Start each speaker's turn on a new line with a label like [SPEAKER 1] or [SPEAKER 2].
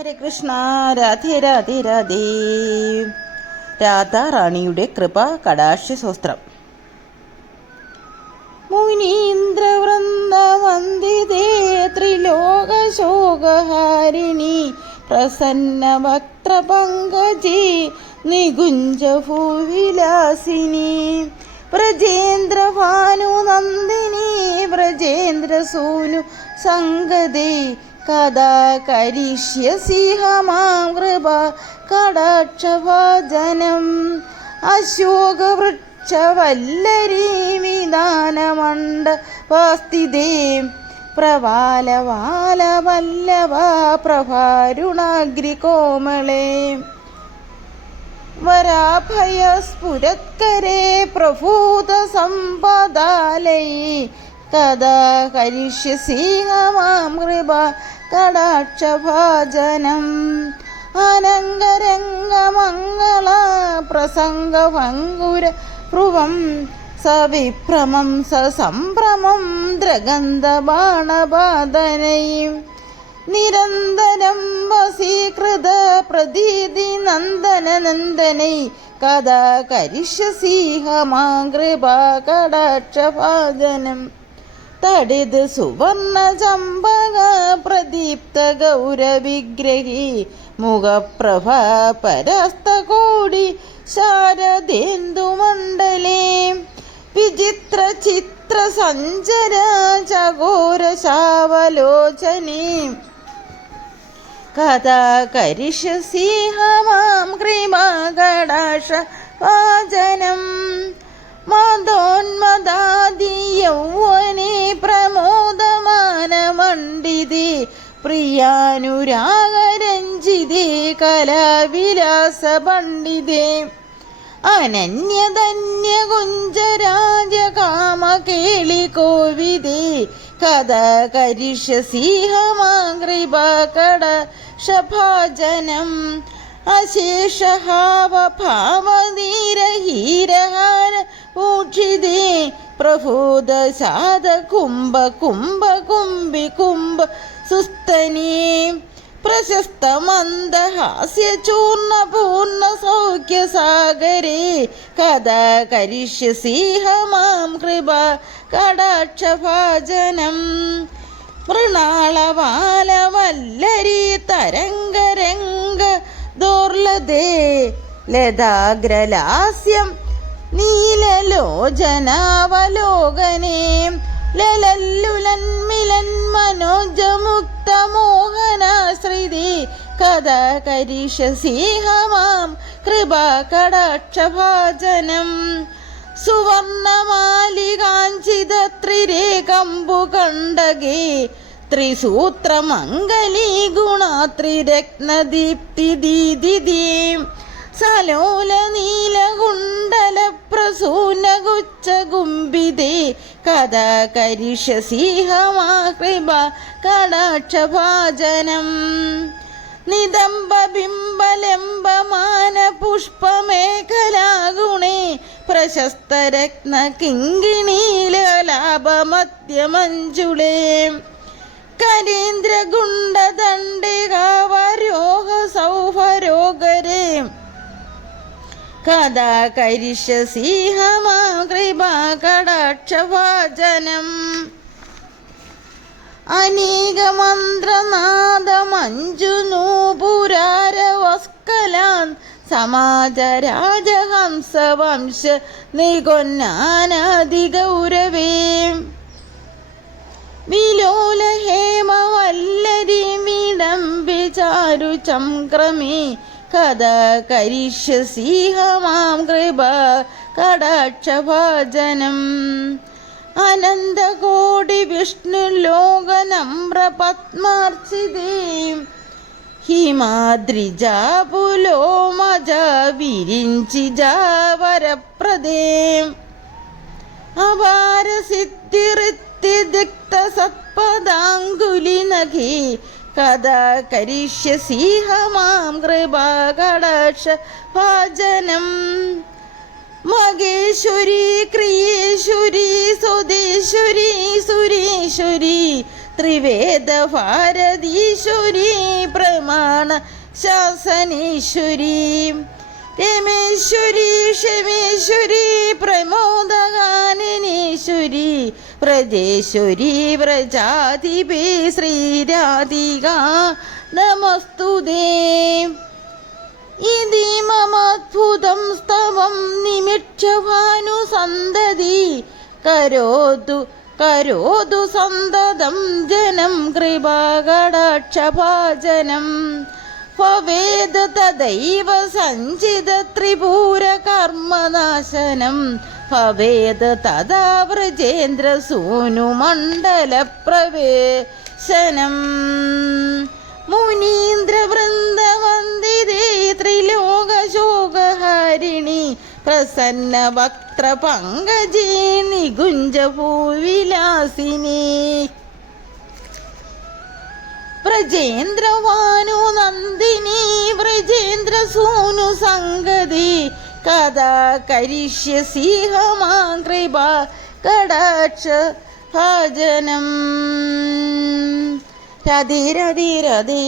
[SPEAKER 1] ഹരേ കൃഷ്ണ രാധേ രാധേ രാധേ. രാധാറാണിയുടെ കൃപ കടാക്ഷ സ്വസ്ത്രം മുനീന്ദ്രവൃന്ദ വന്ദിതേ ത്രിലോകശോകഹാരിണി പ്രസന്ന വക്ത്രപങ്കജി നികുഞ്ച ഭൂവിലാസിനി വ്രജേന്ദ്ര ഭാനുനന്ദിനി വ്രജേന്ദ്ര സൂനു സംഗതേ കഥാ കരിഷ്യസി പ്രവാലവാലവല്ലവ കൃപ കടാക്ഷഭാജനം അശോകവൃക്ഷവല്ലരീ വിധാനമണ്ഡ കഥാ കരിഷ്യസി മാം കൃപ കടാക്ഷഭാജനം അനങ്കരംഗമംഗള പ്രസംഗഭംഗുര ഭ്രുവം സവിഭ്രമം സസംഭ്രമം ദ്രഗന്ധബാണബാധനയും നിരന്തരം വസീകൃത പ്രതീതി നന്ദന നന്ദനൈ കഥ കരിഷ്യസീഹ മാകൃപ കടാക്ഷഭാജനം തടിത് സുവർണ ചമ്പക പ്രദീപ്ത ഗൗരവിഗ്രഹി മുഖപ്രഭ പരസ്തകോടി ശാരദേന്ദുമണ്ഡലേ വിചിത്ര ചിത്ര സഞ്ചര ചകോര ശാവലോചനീ. കഥാ കരിഷ്യസീഹ മാം കൃപാകടാശ വാചനം. മദോന്മദാദി യൗവനെ പ്രമോദമാനമണ്ഡിതേ പ്രിയാനുരാഗരഞ്ജിതേ കലാവിലാസ പണ്ഡിതേ അനന്യധന്യകുഞ്ചരാജകാമകേളി കോവിദേ കഥ കരിഷ്യസീഹമാകൃപ കട ശഭാജനം. കുംഭി കുംഭ സുസ്തനീ പ്രശസ്ത മന്ദഹാസ്യ ചൂർണ പൂർണ സൗഖ്യ സാഗരേ കഥ കരിഷ്യസീഹ മാം കൃപ കടാക്ഷഭാജനം മൃണാളവാലവല്ലരി തരംഗരംഗ ദോർലതേ ലതാഗ്രലാസ്യം നീലലോചനാവലോകനേ ലലല്ലുലന്മിലന്മനോജമുക്തമോഹനാശ്രിതി കഥ കരിഷ്യസീഹമാം കൃപാ കടാക്ഷഭാജനം സുവർണമാലികാഞ്ചിത ത്രിരേകമ്പു കണ്ടകേ ത്രിസൂത്രമംഗലീ ഗുണാത്രിരത്നദീപ്തി ദീദിദീം. സലോല നീലകുണ്ടല പ്രസൂനഗുച്ച ഗുംബിതേ കഥ കരിഷ സിംഹമാകൃപ കടാക്ഷ കടാക്ഷഭാജനം. നിദംബ ബിംബലംബമാന പുഷ്പമേഖലാഗുണേ പ്രശസ്തരത്ന കിങ്കിണീലാപമധ്യമഞ്ജുളേ കരീന്ദ്ര ഗുണ്ടദണ്ഡികാവരോഹ സൗഭരോഗരേ. കഥാ കരിഷ്യസീഹമാ കൃപാ കടാക്ഷഭാജനം അനേകമന്ത്രനാദമഞ്ജുനൂപുരാരവസ്കലാൻ സമാജരാജഹംസവംശ നികൊന്നാനാദിഗൗരവേ ചംക്രമേ കഥ കരിഷ്യസീഹ മാം കൃപ കടാക്ഷഭാജനം. അനന്തകോടി വിഷ്ണു ലോകനമ്രപത്മാർച്ചിതീം. ഹിമാദ്രിജാപുലോമജ വിരിഞ്ചി ജാവരപ്രദേ മാം കൃപാ കടാക്ഷ ഭാജനം. മകേശ്വരി ക്രിയേശ്വരി സ്വദേശുരി സുരീശ്വരി ത്രിവേദ ഭാരതീശ്വരി പ്രമാണ ശാസനീശ്വരി. രമേശ്വരി ക്ഷമേശ്വരി പ്രമോദഗാനനീശ്വരി വ്രജേശ്വരി വ്രജാധിപേ ശ്രീരാധിക. നമസ്തുതേ. ഇതി മമത്ഭുതം സ്തവം നിമിക്ഷഭാനുസന്തതി കരോതു കരോതു സന്തതം ജനം കൃപാകടാക്ഷഭാജനം. ഭവേത് തദൈവ സഞ്ചിത ത്രിപുര കർമ്മനാശനം ഭവേത് തഥാ വ്രജേന്ദ്ര സൂനു മണ്ഡല പ്രവേശനം. മുനീന്ദ്രവൃന്ദവന്ദിതേ ത്രിലോകശോകഹാരിണി പ്രസന്ന വക്ത്ര പങ്കജേ നികുഞ്ചഭൂവിലാസിനി വ്രജേന്ദ്രവാനു നന്ദിനി വ്രജേന്ദ്ര സൂനു സംഗതി കഥാ കരിഷ്യ കൃപ കടാക്ഷ ഭജനം. രതി രതി രതി.